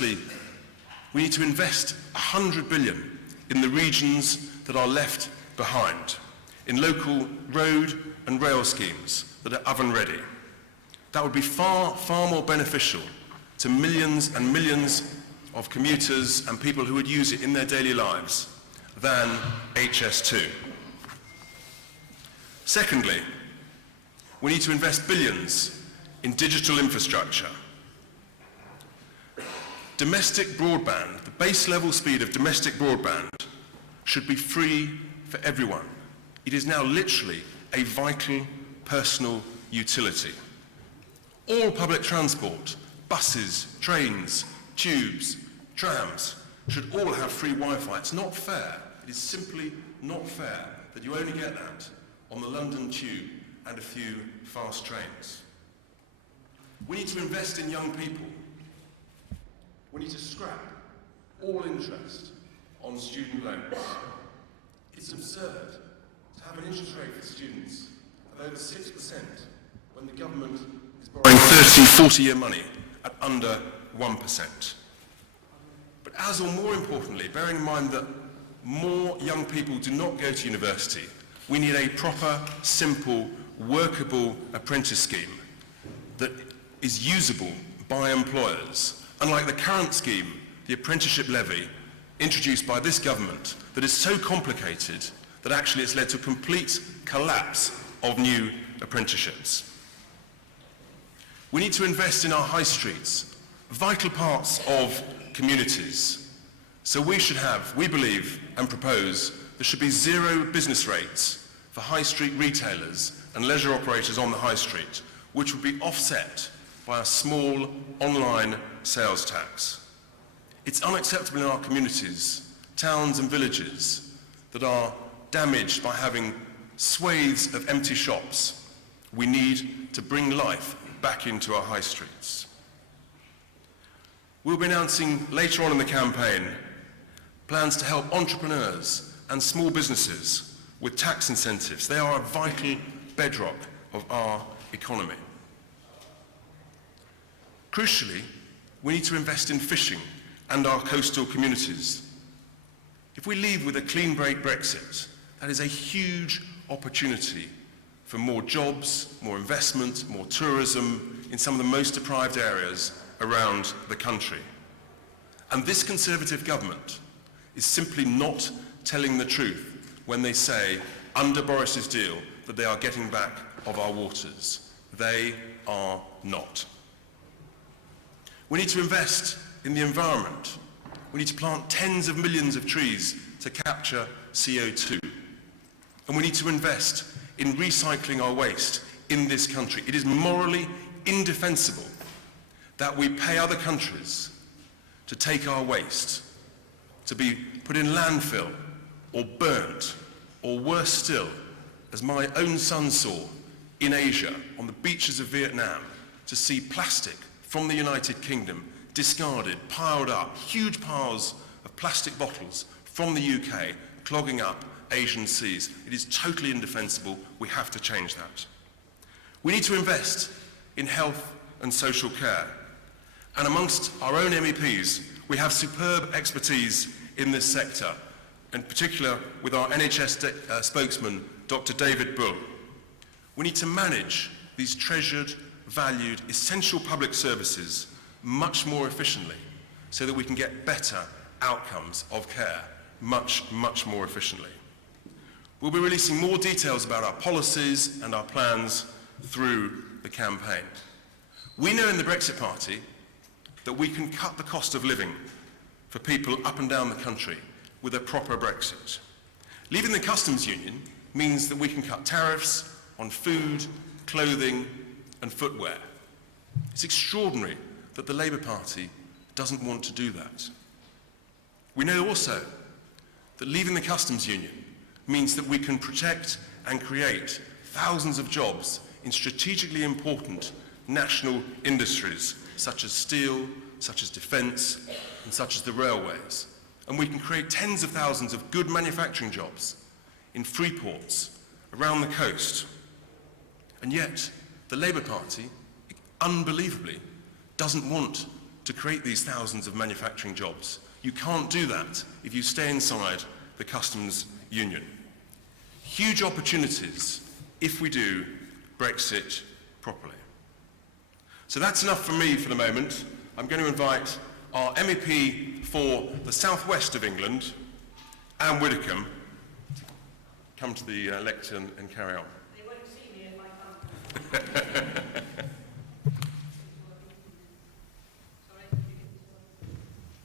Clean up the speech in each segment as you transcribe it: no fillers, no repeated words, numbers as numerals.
We need to invest 100 billion in the regions that are left behind, in local road and rail schemes that are oven-ready. That would be far, far more beneficial to millions and millions of commuters and people who would use it in their daily lives than HS2. Secondly, we need to invest billions in digital infrastructure. Domestic broadband, the base level speed of domestic broadband, should be free for everyone. It is now literally a vital personal utility. All public transport, buses, trains, tubes, trams, should all have free Wi-Fi. It's not fair. It is simply not fair that you only get that on the London Tube and a few fast trains. We need to invest in young people. We need to scrap all interest on student loans. It's absurd to have an interest rate for students of over 6% when the government is borrowing 30, 40-year money at under 1%. But as or more importantly, bearing in mind that more young people do not go to university, we need a proper, simple, workable apprentice scheme that is usable by employers. Unlike the current scheme, the apprenticeship levy, introduced by this government, that is so complicated that actually it's led to a complete collapse of new apprenticeships. We need to invest in our high streets, vital parts of communities. So we should have, we believe and propose, there should be zero business rates for high street retailers and leisure operators on the high street, which would be offset by a small online sales tax. It's unacceptable in our communities, towns and villages that are damaged by having swathes of empty shops. We need to bring life back into our high streets. We'll be announcing later on in the campaign plans to help entrepreneurs and small businesses with tax incentives. They are a vital bedrock of our economy. Crucially, we need to invest in fishing and our coastal communities. If we leave with a clean break Brexit, that is a huge opportunity for more jobs, more investment, more tourism in some of the most deprived areas around the country. And this Conservative government is simply not telling the truth when they say, under Boris's deal, that they are getting back of our waters. They are not. We need to invest in the environment. We need to plant tens of millions of trees to capture CO2. And we need to invest in recycling our waste in this country. It is morally indefensible that we pay other countries to take our waste, to be put in landfill or burnt, or worse still, as my own son saw in Asia on the beaches of Vietnam, to see plastic from the United Kingdom discarded, piled up, huge piles of plastic bottles from the UK clogging up Asian seas. It is totally indefensible. We have to change that. We need to invest in health and social care. And amongst our own MEPs, we have superb expertise in this sector, in particular with our NHS spokesman, Dr. David Bull. We need to manage these treasured, valued, essential public services much more efficiently so that we can get better outcomes of care much, much more efficiently. We'll be releasing more details about our policies and our plans through the campaign. We know in the Brexit Party that we can cut the cost of living for people up and down the country with a proper Brexit. Leaving the customs union means that we can cut tariffs on food, clothing and footwear. It's extraordinary that the Labour Party doesn't want to do that. We know also that leaving the customs union means that we can protect and create thousands of jobs in strategically important national industries such as steel, such as defence, and such as the railways. And we can create tens of thousands of good manufacturing jobs in free ports around the coast. And yet, the Labour Party, unbelievably, doesn't want to create these thousands of manufacturing jobs. You can't do that if you stay inside the customs union. Huge opportunities if we do Brexit properly. So that's enough from me for the moment. I'm going to invite our MEP for the southwest of England, Anne Widdecombe, to come to the lectern and carry on. They won't see me if I come.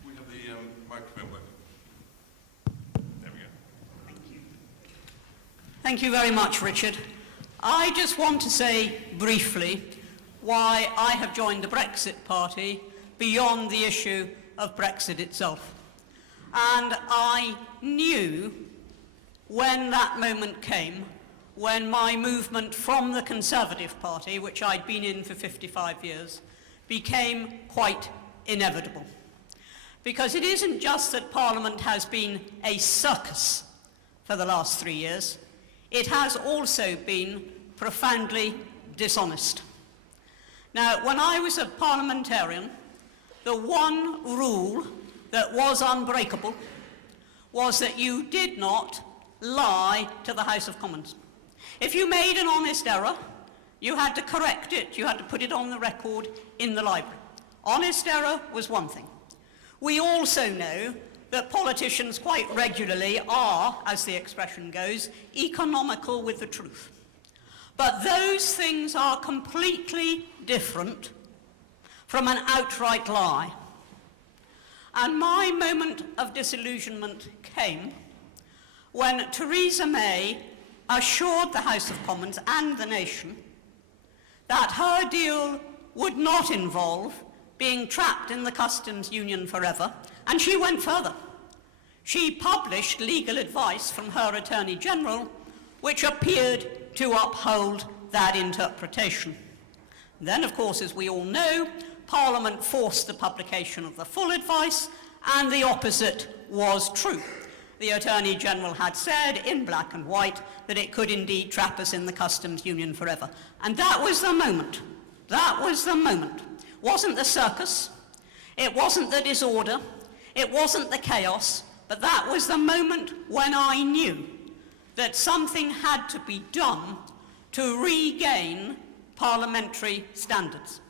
We have the microphone working. There we go. Thank you. Thank you very much, Richard. I just want to say briefly why I have joined the Brexit Party beyond the issue of Brexit itself. And I knew when that moment came, when my movement from the Conservative Party, which I'd been in for 55 years, became quite inevitable. Because it isn't just that Parliament has been a circus for the last 3 years, it has also been profoundly dishonest. Now, when I was a parliamentarian, the one rule that was unbreakable was that you did not lie to the House of Commons. If you made an honest error, you had to correct it, you had to put it on the record in the library. Honest error was one thing. We also know that politicians quite regularly are, as the expression goes, economical with the truth. But those things are completely different from an outright lie. And my moment of disillusionment came when Theresa May assured the House of Commons and the nation that her deal would not involve being trapped in the customs union forever, and she went further. She published legal advice from her Attorney General, which appeared to uphold that interpretation. Then, of course, as we all know, Parliament forced the publication of the full advice, and the opposite was true. The Attorney General had said, in black and white, that it could indeed trap us in the customs union forever. And that was the moment. That was the moment. It wasn't the circus. It wasn't the disorder. It wasn't the chaos. But that was the moment when I knew that something had to be done to regain parliamentary standards.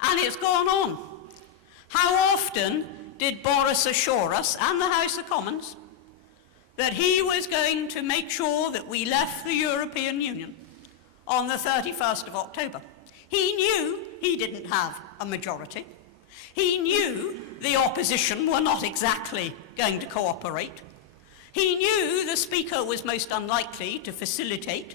And it's gone on. How often did Boris assure us, and the House of Commons, that he was going to make sure that we left the European Union on the 31st of October? He knew he didn't have a majority. He knew the opposition were not exactly going to cooperate. He knew the Speaker was most unlikely to facilitate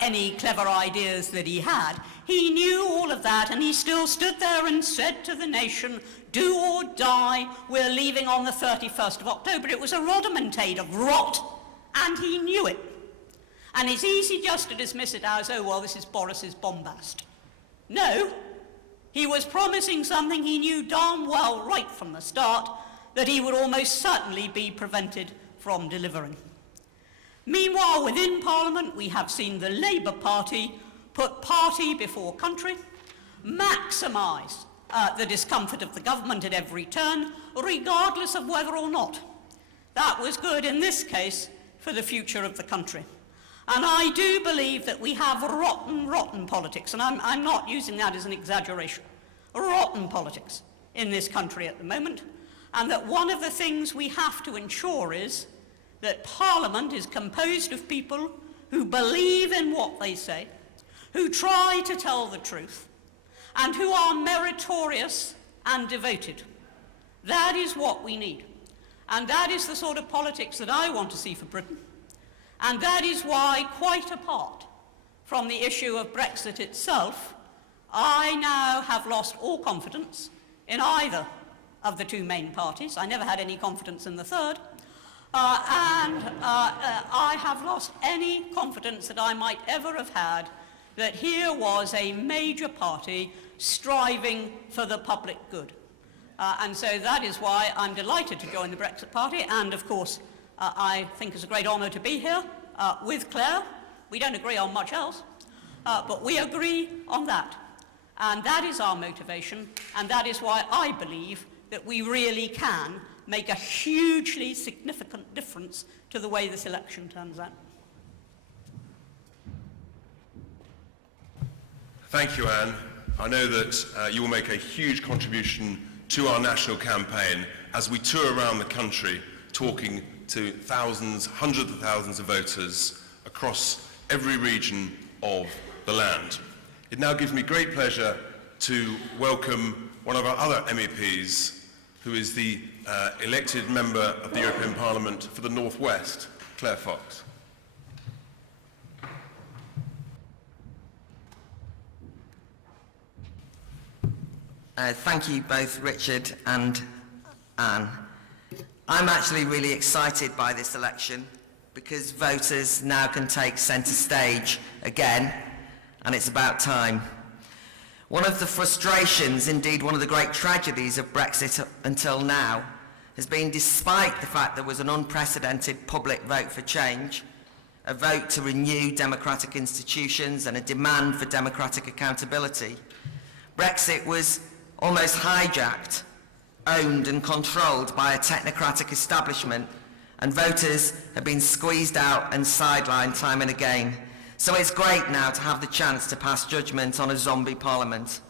any clever ideas that he had. He knew all of that, and he still stood there and said to the nation, do or die, we're leaving on the 31st of October. It was a rhodomontade of rot, and he knew it. And it's easy just to dismiss it as, oh, well, this is Boris's bombast. No, he was promising something he knew darn well right from the start that he would almost certainly be prevented from delivering. Meanwhile, within Parliament, we have seen the Labour Party put party before country, maximise the discomfort of the government at every turn, regardless of whether or not that was good, in this case, for the future of the country. And I do believe that we have rotten politics, and I'm not using that as an exaggeration, rotten politics in this country at the moment, and that one of the things we have to ensure is that Parliament is composed of people who believe in what they say, who try to tell the truth, and who are meritorious and devoted. That is what we need. And that is the sort of politics that I want to see for Britain. And that is why, quite apart from the issue of Brexit itself, I now have lost all confidence in either of the two main parties. I never had any confidence in the third. I have lost any confidence that I might ever have had that here was a major party striving for the public good. And so that is why I'm delighted to join the Brexit Party, and of course I think it's a great honour to be here with Claire. We don't agree on much else, but we agree on that. And that is our motivation, and that is why I believe that we really can make a hugely significant difference to the way this election turns out. Thank you, Anne. I know that you will make a huge contribution to our national campaign as we tour around the country talking to thousands, hundreds of thousands of voters across every region of the land. It now gives me great pleasure to welcome one of our other MEPs, who is the elected member of the European Parliament for the North West, Claire Fox. Thank you both, Richard and Anne. I'm actually really excited by this election because voters now can take centre stage again, and it's about time. One of the frustrations, indeed one of the great tragedies of Brexit until now, has been, despite the fact there was an unprecedented public vote for change, a vote to renew democratic institutions and a demand for democratic accountability, Brexit was almost hijacked, owned and controlled by a technocratic establishment, and voters have been squeezed out and sidelined time and again. So it's great now to have the chance to pass judgment on a zombie parliament.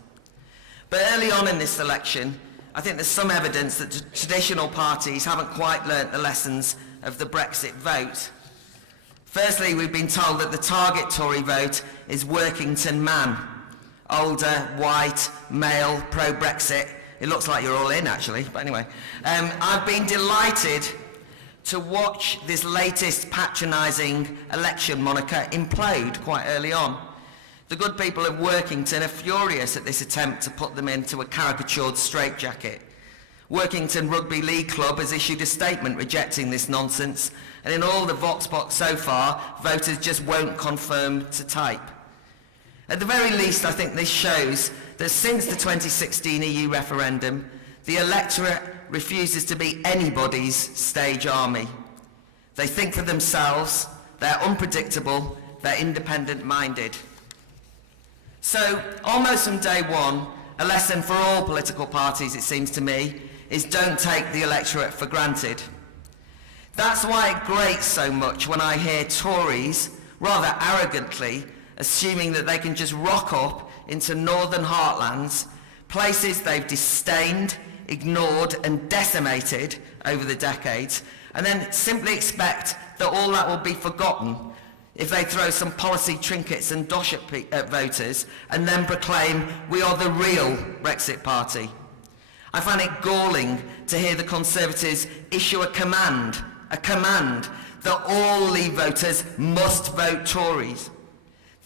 But early on in this election, I think there's some evidence that traditional parties haven't quite learnt the lessons of the Brexit vote. Firstly, we've been told that the target Tory vote is Workington man. Older, white, male, pro-Brexit. It looks like you're all in, actually, but anyway. I've been delighted to watch this latest patronising election moniker implode quite early on. The good people of Workington are furious at this attempt to put them into a caricatured straitjacket. Workington Rugby League Club has issued a statement rejecting this nonsense, and in all the vox pops so far, voters just won't confirm to type. At the very least, I think this shows that since the 2016 EU referendum, the electorate refuses to be anybody's stage army. They think for themselves, they're unpredictable, they're independent-minded. So, almost from day one, a lesson for all political parties, it seems to me, is don't take the electorate for granted. That's why it grates so much when I hear Tories, rather arrogantly, assuming that they can just rock up into northern heartlands, places they've disdained, ignored and decimated over the decades, and then simply expect that all that will be forgotten if they throw some policy trinkets and dosh at voters and then proclaim we are the real Brexit Party. I find it galling to hear the Conservatives issue a command that all Leave voters must vote Tories.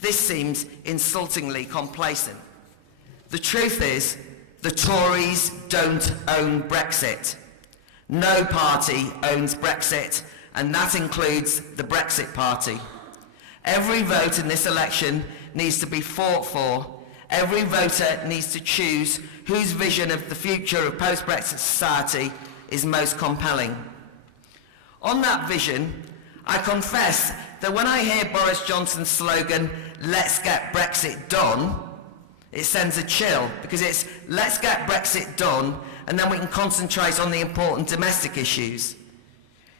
This seems insultingly complacent. The truth is, the Tories don't own Brexit. No party owns Brexit, and that includes the Brexit Party. Every vote in this election needs to be fought for. Every voter needs to choose whose vision of the future of post-Brexit society is most compelling. On that vision, I confess that when I hear Boris Johnson's slogan, "Let's get Brexit done," it sends a chill, because it's let's get Brexit done and then we can concentrate on the important domestic issues.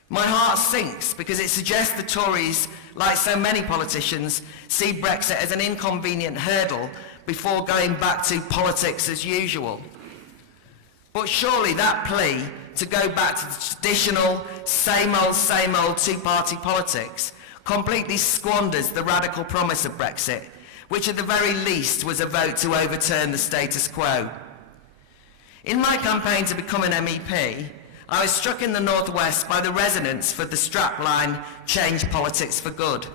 My heart sinks because it suggests the Tories, like so many politicians, see Brexit as an inconvenient hurdle before going back to politics as usual. But surely that plea to go back to the traditional same old two-party politics completely squanders the radical promise of Brexit, which at the very least was a vote to overturn the status quo. In my campaign to become an MEP, I was struck in the Northwest by the resonance for the strapline "Change Politics for Good."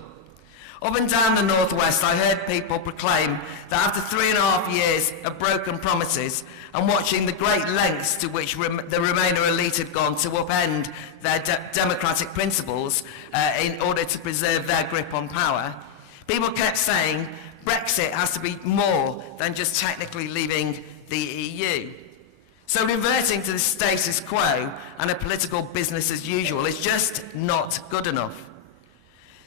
Up and down the Northwest, I heard people proclaim that after 3.5 years of broken promises and watching the great lengths to which the Remainer elite had gone to upend their democratic principles in order to preserve their grip on power, people kept saying Brexit has to be more than just technically leaving the EU. So reverting to the status quo and a political business as usual is just not good enough.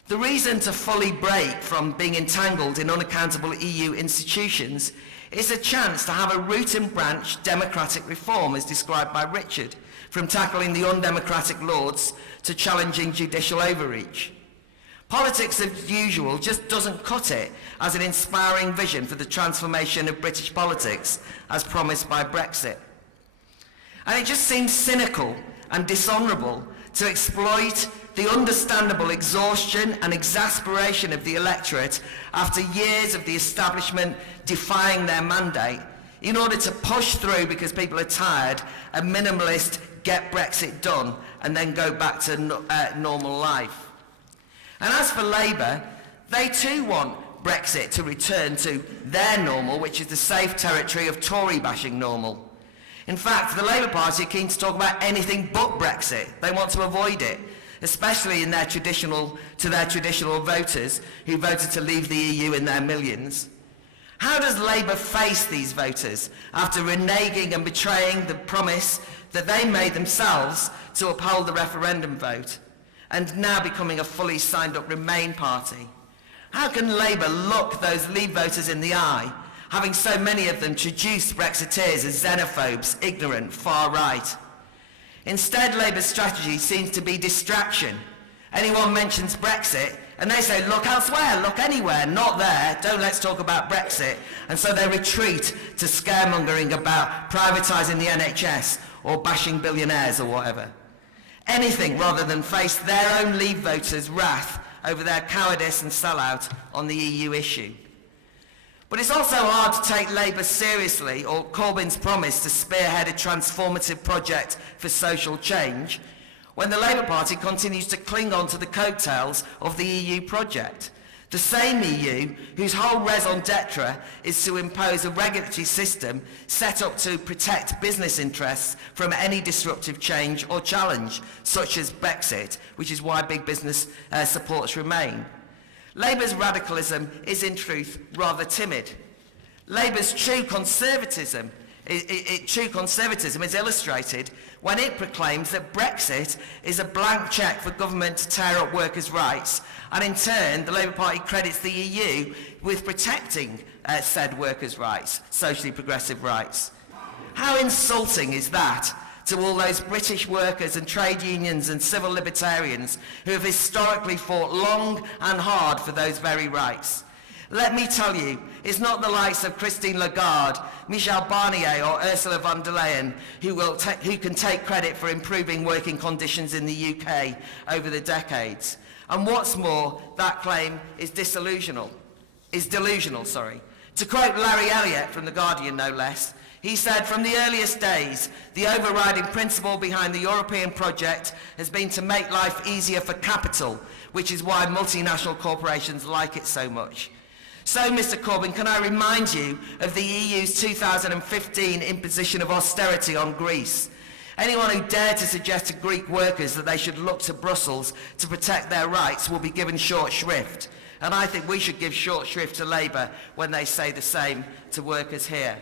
The reason to fully break from being entangled in unaccountable EU institutions It's a chance to have a root and branch democratic reform, as described by Richard, from tackling the undemocratic Lords to challenging judicial overreach. Politics as usual just doesn't cut it as an inspiring vision for the transformation of British politics as promised by Brexit. And it just seems cynical and dishonourable to exploit the understandable exhaustion and exasperation of the electorate after years of the establishment defying their mandate in order to push through, because people are tired, a minimalist get Brexit done and then go back to normal life. And as for Labour, they too want Brexit to return to their normal, which is the safe territory of Tory-bashing normal. In fact, the Labour Party are keen to talk about anything but Brexit. They want to avoid it, especially in their traditional voters who voted to leave the EU in their millions. How does Labour face these voters after reneging and betraying the promise that they made themselves to uphold the referendum vote, and now becoming a fully signed up Remain party? How can Labour look those Leave voters in the eye, having so many of them traduced Brexiteers as xenophobes, ignorant, far right? Instead, Labour's strategy seems to be distraction. Anyone mentions Brexit and they say, look elsewhere, look anywhere, not there, let's talk about Brexit. And so they retreat to scaremongering about privatising the NHS or bashing billionaires or whatever. Anything rather than face their own Leave voters' wrath over their cowardice and sellout on the EU issue. But it's also hard to take Labour seriously, or Corbyn's promise to spearhead a transformative project for social change, when the Labour Party continues to cling on to the coattails of the EU project. The same EU whose whole raison d'etre is to impose a regulatory system set up to protect business interests from any disruptive change or challenge, such as Brexit, which is why big business supports Remain. Labour's radicalism is in truth rather timid. Labour's true conservatism is illustrated when it proclaims that Brexit is a blank cheque for government to tear up workers' rights, and in turn the Labour Party credits the EU with protecting said workers' rights, socially progressive rights. How insulting is that to all those British workers and trade unions and civil libertarians who have historically fought long and hard for those very rights? Let me tell you, it's not the likes of Christine Lagarde, Michel Barnier or Ursula von der Leyen who can take credit for improving working conditions in the UK over the decades. And what's more, that claim is delusional. To quote Larry Elliott from The Guardian, no less, he said, from the earliest days, the overriding principle behind the European project has been to make life easier for capital, which is why multinational corporations like it so much. So, Mr Corbyn, can I remind you of the EU's 2015 imposition of austerity on Greece? Anyone who dared to suggest to Greek workers that they should look to Brussels to protect their rights will be given short shrift. And I think we should give short shrift to Labour when they say the same to workers here.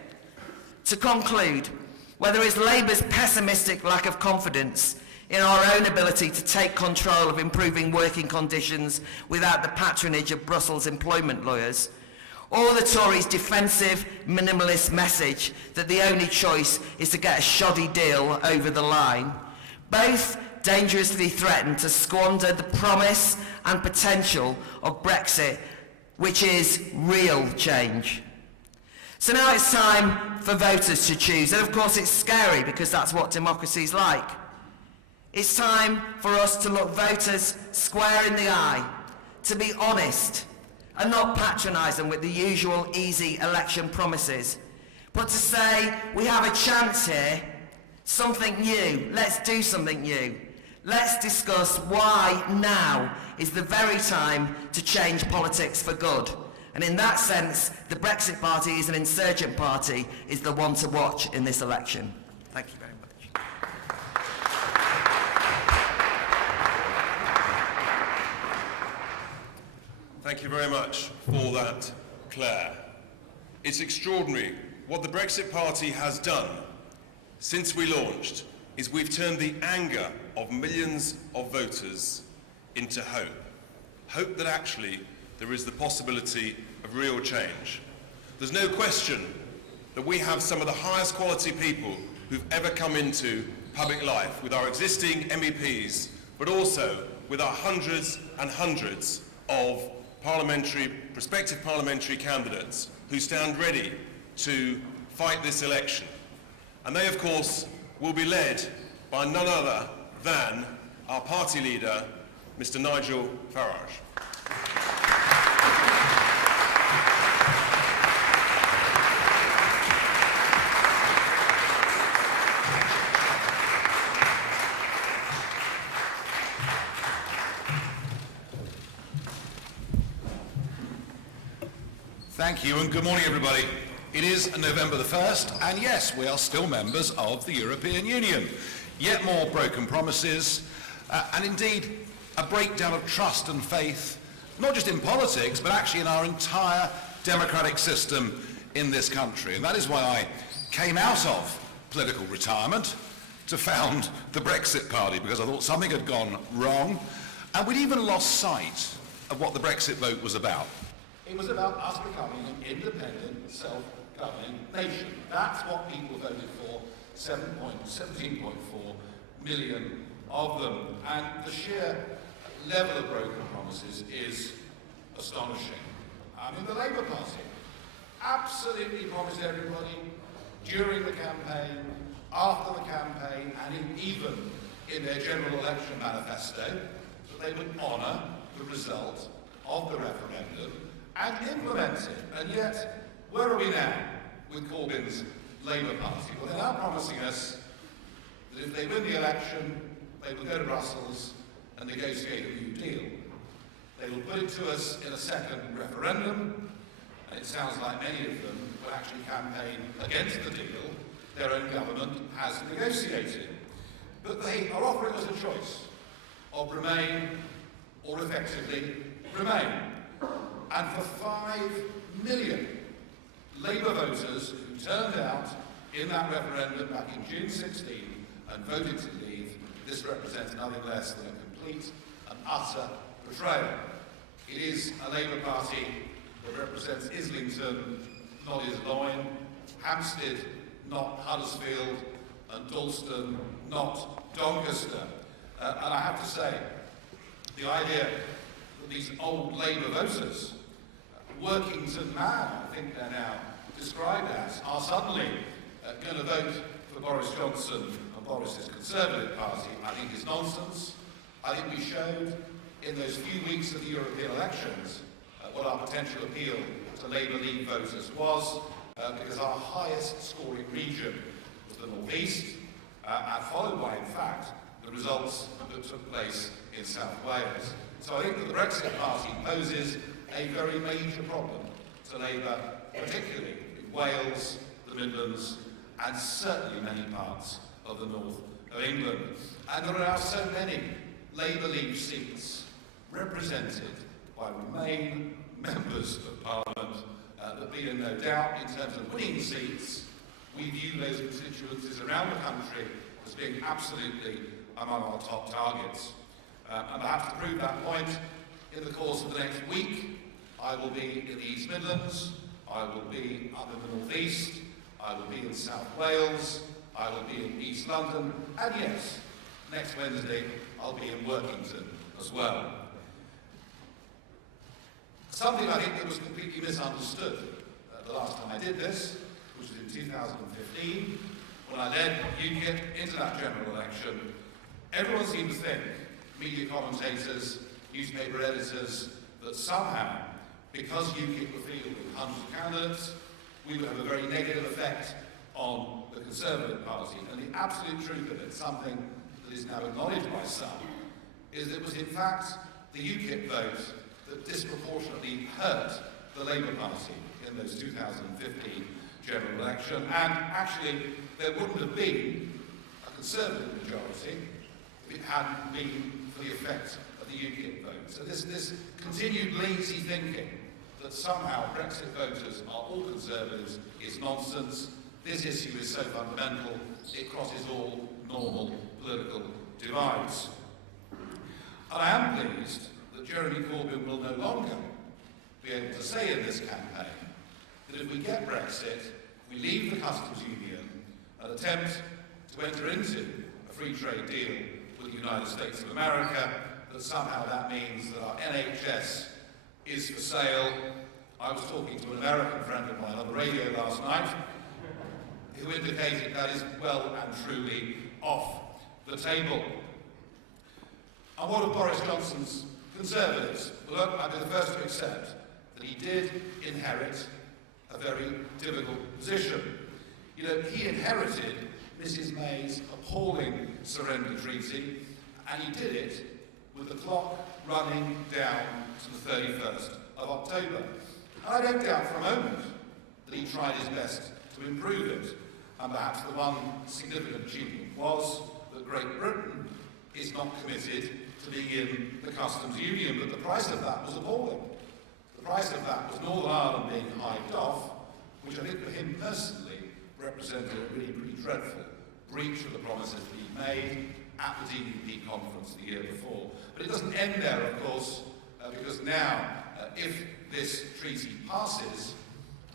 To conclude, whether it's Labour's pessimistic lack of confidence in our own ability to take control of improving working conditions without the patronage of Brussels employment lawyers, or the Tories' defensive, minimalist message that the only choice is to get a shoddy deal over the line, both dangerously threaten to squander the promise and potential of Brexit, which is real change. So now it's time for voters to choose, and of course it's scary because that's what democracy's like. It's time for us to look voters square in the eye, to be honest and not patronise them with the usual easy election promises, but to say we have a chance here, something new, let's do something new. Let's discuss why now is the very time to change politics for good. And in that sense, the Brexit Party is an insurgent party, is the one to watch in this election. Thank you very much. Thank you very much for that, Claire. It's extraordinary. What the Brexit Party has done since we launched is we've turned the anger of millions of voters into hope. Hope that actually there is the possibility of real change. There's no question that we have some of the highest quality people who've ever come into public life with our existing MEPs, but also with our hundreds and hundreds of prospective parliamentary candidates who stand ready to fight this election. And they, of course, will be led by none other than our party leader, Mr. Nigel Farage. Thank you and good morning everybody. It is November the 1st and yes, we are still members of the European Union. Yet more broken promises and indeed a breakdown of trust and faith, not just in politics but actually in our entire democratic system in this country. And that is why I came out of political retirement to found the Brexit Party, because I thought something had gone wrong and we'd even lost sight of what the Brexit vote was about. It was about us becoming an independent, self-governing nation. That's what people voted for, 17.4 million of them. And the sheer level of broken promises is astonishing. I mean, the Labour Party absolutely promised everybody during the campaign, after the campaign, and even in their general election manifesto, that they would honour the result of the referendum and implement it. And yet, where are we now with Corbyn's Labour Party? Well, they're now promising us that if they win the election, they will go to Brussels and negotiate a new deal. They will put it to us in a second referendum, and it sounds like many of them will actually campaign against the deal their own government has negotiated. But they are offering us a choice of remain or effectively remain. And for 5 million Labour voters who turned out in that referendum back in June 16 and voted to leave, this represents nothing less than a complete and utter betrayal. It is a Labour Party that represents Islington, not Isloin, Hampstead, not Huddersfield, and Dalston, not Doncaster. And I have to say, the idea that these old Labour voters, Workington man, I think they're now described as, are suddenly going to vote for Boris Johnson and Boris's Conservative Party, I think is nonsense. I think we showed in those few weeks of the European elections what our potential appeal to Labour Leave voters was, because our highest scoring region was the North East, and followed by, in fact, the results that took place in South Wales. So I think that the Brexit Party poses a very major problem to Labour, particularly in Wales, the Midlands, and certainly many parts of the north of England. And there are now so many Labour Leave seats represented by Remain members of Parliament that be in no doubt in terms of winning seats, we view those constituencies around the country as being absolutely among our top targets. And perhaps to prove that point, in the course of the next week, I will be in the East Midlands, I will be up in the North East, I will be in South Wales, I will be in East London, and yes, next Wednesday I'll be in Workington as well. Something I think that was completely misunderstood the last time I did this, which was in 2015, when I led UKIP into that general election. Everyone seemed to think, media commentators, newspaper editors, that somehow, because UKIP were fielding hundreds of candidates, we would have a very negative effect on the Conservative Party. And the absolute truth of it, something that is now acknowledged by some, is that it was in fact the UKIP vote that disproportionately hurt the Labour Party in those 2015 general election. And actually, there wouldn't have been a Conservative majority if it hadn't been for the effect of the UKIP vote. So this continued lazy thinking that somehow Brexit voters are all Conservatives is nonsense. This issue is so fundamental, it crosses all normal political divides. And I am pleased that Jeremy Corbyn will no longer be able to say in this campaign that if we get Brexit, we leave the customs union and attempt to enter into a free trade deal with the United States of America, that somehow that means that our NHS is for sale. I was talking to an American friend of mine on the radio last night who indicated that is well and truly off the table. And what of Boris Johnson's Conservatives? Well, look, I'd be the first to accept that he did inherit a very difficult position. You know, he inherited Mrs. May's appalling surrender treaty, and he did it with the clock running down to the 31st of October. And I don't doubt for a moment that he tried his best to improve it, and perhaps the one significant achievement was that Great Britain is not committed to being in the customs union, but the price of that was appalling. The price of that was Northern Ireland being hived off, which I think for him personally represented a really pretty dreadful breach of the promises that he made at the DPP conference the year before. But it doesn't end there, of course, because now, if this treaty passes,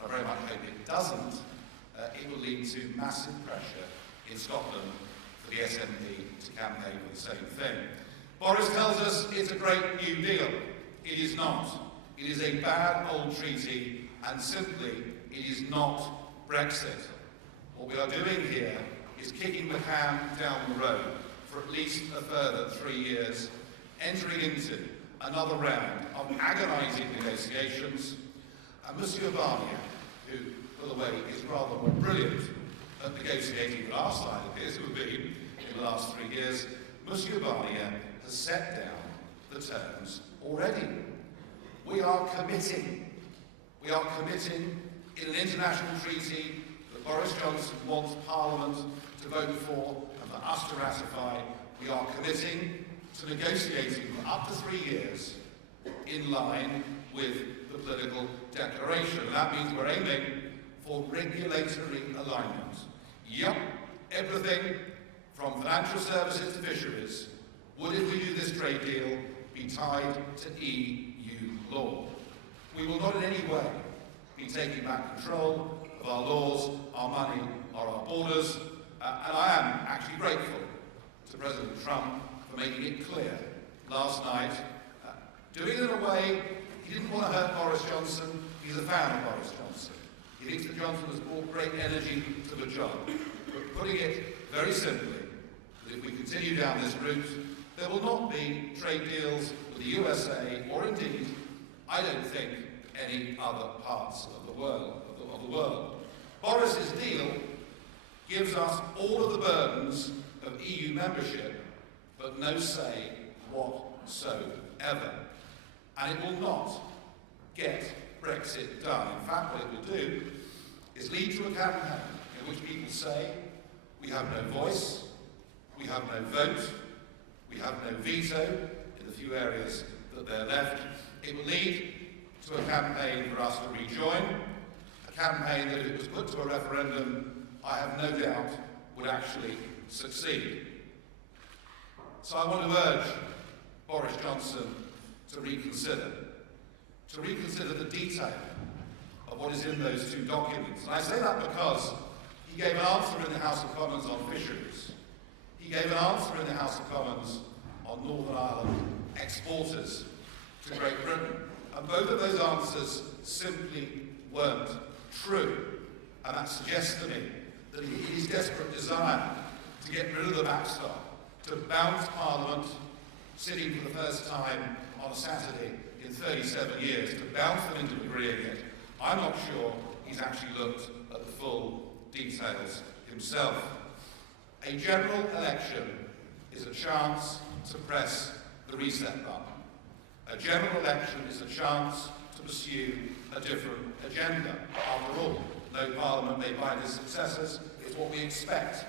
I very much hope it doesn't, it will lead to massive pressure in Scotland for the SNP to campaign for the same thing. Boris tells us it's a great new deal. It is not. It is a bad old treaty, and simply, it is not Brexit. What we are doing here is kicking the can down the road for at least a further 3 years, entering into another round of agonising negotiations. And Monsieur Barnier, who, by the way, is rather more brilliant at negotiating than our side appears to have been in the last 3 years, Monsieur Barnier has set down the terms already. We are committing in an international treaty that Boris Johnson wants Parliament to vote for and for us to ratify. We are committing to negotiating for up to 3 years in line with the political declaration. And that means we're aiming for regulatory alignment. Yep, everything from financial services to fisheries would, if we do this trade deal, be tied to EU law. We will not in any way be taking back control of our laws, our money, or our borders. And I am actually grateful to President Trump for making it clear last night, doing it in a way he didn't want to hurt Boris Johnson. He's a fan of Boris Johnson. He thinks that Johnson has brought great energy to the job. But putting it very simply, that if we continue down this route, there will not be trade deals with the USA, or indeed, I don't think, any other parts of the world. Boris's deal gives us all of the burdens of EU membership, but no say whatsoever. And it will not get Brexit done. In fact, what it will do is lead to a campaign in which people say, we have no voice, we have no vote, we have no veto in the few areas that they're left. It will lead to a campaign for us to rejoin, a campaign that, if it was put to a referendum, I have no doubt would actually succeed. So I want to urge Boris Johnson to reconsider the detail of what is in those two documents. And I say that because he gave an answer in the House of Commons on fisheries. He gave an answer in the House of Commons on Northern Ireland exporters to Great Britain. And both of those answers simply weren't true. And that suggests to me that his desperate desire to get rid of the backstop, to bounce Parliament, sitting for the first time on a Saturday in 37 years, to bounce them into agreeing it, I'm not sure he's actually looked at the full details himself. A general election is a chance to press the reset button. A general election is a chance to pursue a different agenda. After all, no Parliament may find its successors. It's what we expect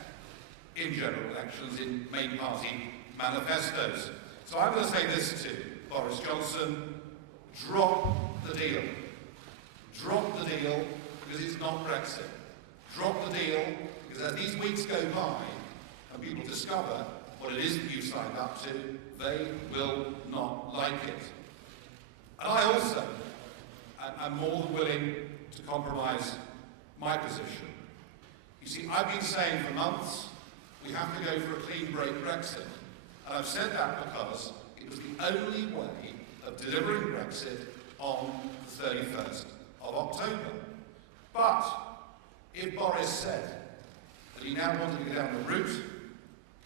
in general elections, in main party manifestos. So I'm going to say this to Boris Johnson: drop the deal. Drop the deal, because it's not Brexit. Drop the deal, because as these weeks go by and people discover what it is that you signed up to, they will not like it. And I also am more than willing to compromise my position You see, I've been saying for months, we have to go for a clean break Brexit. And I've said that because it was the only way of delivering Brexit on the 31st of October. But if Boris said that he now wanted to go down the route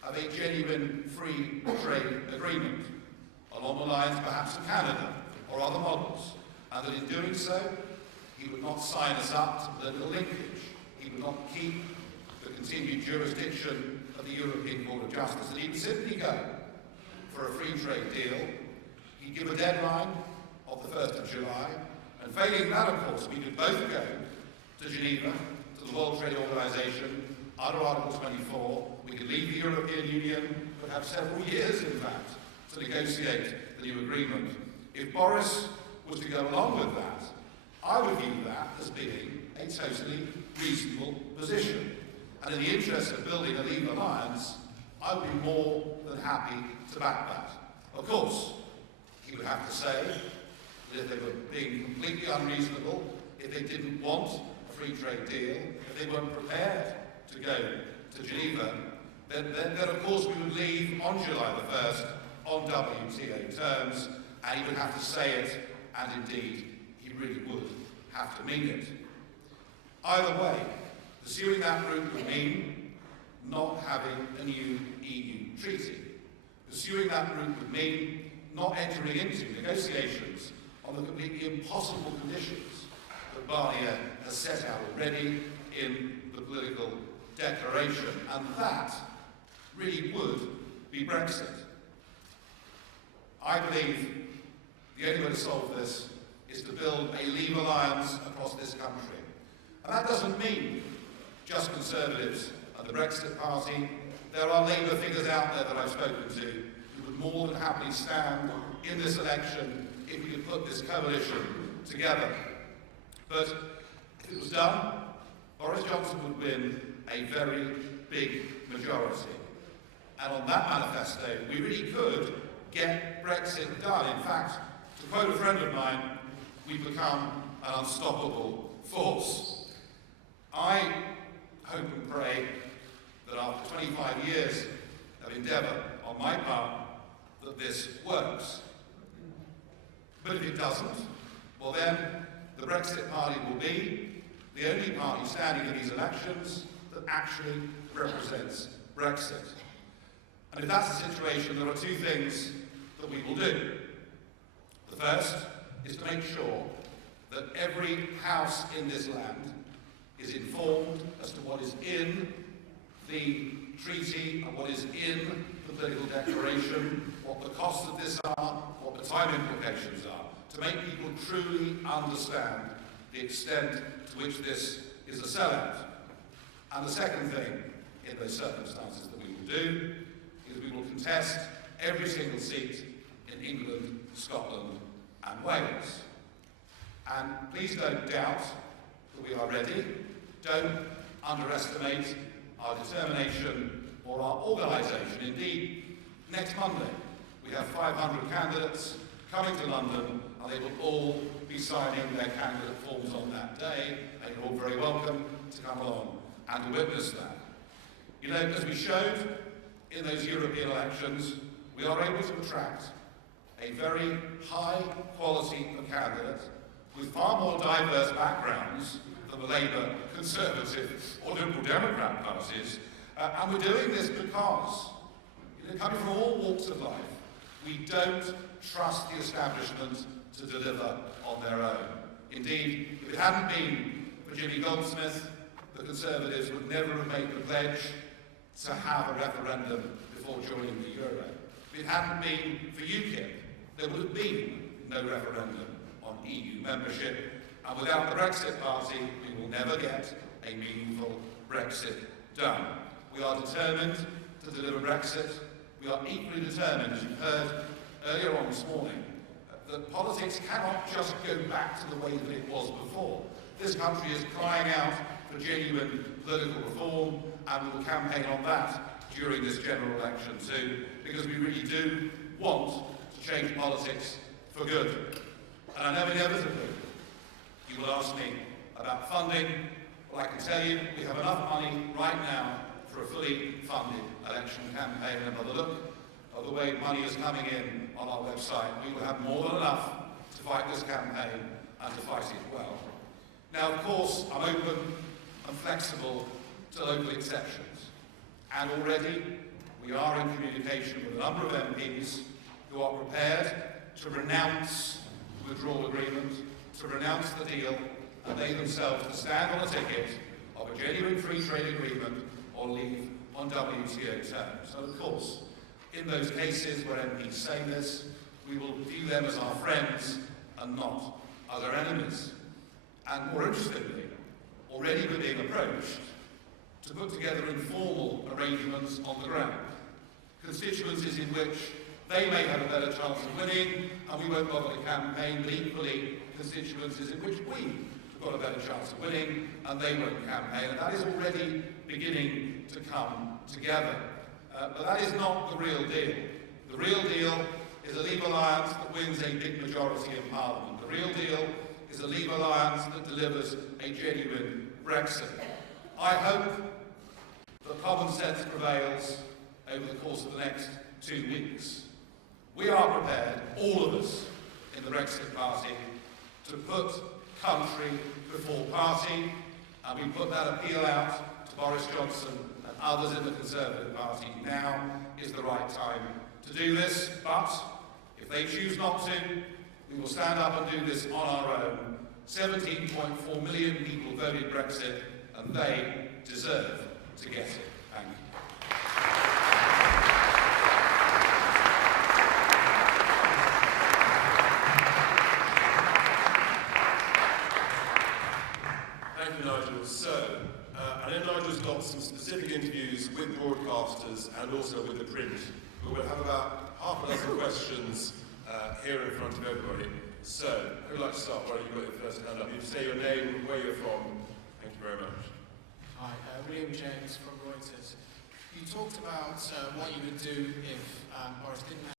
of a genuine free trade agreement, along the lines perhaps of Canada or other models, and that in doing so, he would not sign us up to political linkage, he would not keep the continued jurisdiction of the European Court of Justice, that he would simply go for a free trade deal, he'd give a deadline of the 1st of July, and failing that, of course, we could both go to Geneva, to the World Trade Organization, under Article 24, we could leave the European Union, but have several years, in fact, to negotiate the new agreement. If Boris was to go along with that, I would view that as being a totally reasonable position. And in the interest of building a Leave alliance, I would be more than happy to back that. Of course, he would have to say that if they were being completely unreasonable, if they didn't want a free trade deal, if they weren't prepared to go to Geneva, then of course we would leave on July the 1st on WTO terms, and he would have to say it, and indeed he really would have to mean it. Either way, pursuing that route would mean not having a new EU treaty. Pursuing that route would mean not entering into negotiations on the completely impossible conditions that Barnier has set out already in the political declaration, and that really would be Brexit. I believe the only way to solve this is to build a Leave alliance across this country. And that doesn't mean just Conservatives and the Brexit Party. There are Labour figures out there that I've spoken to who would more than happily stand in this election if we could put this coalition together. But if it was done, Boris Johnson would win a very big majority. And on that manifesto, we really could get Brexit done. In fact, to quote a friend of mine, we've become an unstoppable force. I hope and pray that after 25 years of endeavour on my part, that this works. But if it doesn't, well then, the Brexit Party will be the only party standing in these elections that actually represents Brexit. And if that's the situation, there are two things that we will do. The first is to make sure that every house in this land is informed as to what is in the treaty and what is in the political declaration, what the costs of this are, what the time implications are, to make people truly understand the extent to which this is a sellout. And the second thing, in those circumstances, that we will do is we will contest every single seat in England, Scotland and Wales. And please don't doubt that we are ready. Don't underestimate our determination or our organisation. Indeed, next Monday we have 500 candidates coming to London, and they will all be signing their candidate forms on that day, and you're all very welcome to come along and to witness that. You know, as we showed in those European elections, we are able to attract a very high quality of candidate with far more diverse backgrounds than the Labour, Conservative or Liberal Democrat parties, and we're doing this because, coming from all walks of life, we don't trust the establishment to deliver on their own. Indeed, if it hadn't been for Jimmy Goldsmith, the Conservatives would never have made the pledge to have a referendum before joining the Euro. If it hadn't been for UKIP, there would have been no referendum on EU membership, and without the Brexit Party, we will never get a meaningful Brexit done. We are determined to deliver Brexit. We are equally determined, as you've heard earlier on this morning, that politics cannot just go back to the way that it was before. This country is crying out for genuine political reform, and we will campaign on that during this general election too, because we really do want to change politics for good. And I know inevitably you will ask me about funding Well, I can tell you we have enough money right now for a fully funded election campaign. And by the look of the way money is coming in on our website, we will have more than enough to fight this campaign and to fight it well. Now, of course, I'm open and flexible to local exceptions. And already we are in communication with a number of MPs who are prepared to renounce the withdrawal agreement, to renounce the deal, and they themselves to stand on a ticket of a genuine free trade agreement or leave on WTO terms. So, of course, in those cases where MPs say this, we will view them as our friends and not as our enemies. And more interestingly, already we're being approached to put together informal arrangements on the ground, constituencies in which they may have a better chance of winning and we won't bother to campaign, but equally constituencies in which we have got a better chance of winning and they won't campaign. And that is already beginning to come together. But that is not the real deal. The real deal is a Leave alliance that wins a big majority in Parliament. The real deal is a Leave alliance that delivers a genuine Brexit. I hope that common sense prevails over the course of the next 2 weeks. We are prepared, all of us in the Brexit Party, to put country before party, and we put that appeal out to Boris Johnson and others in the Conservative Party. Now is the right time to do this, but if they choose not to, we will stand up and do this on our own. 17.4 million people voted Brexit, and they deserve to get it. Thank you. Thank you, Nigel. So, I know Nigel's got some specific interviews with broadcasters and also with the print, but we'll have about half a dozen questions here in front of everybody. So, who would like to start? Why don't you got your first hand up? You say your name, where you're from. Thank you very much. Hi, William James from Reuters. You talked about what you would do if Boris didn't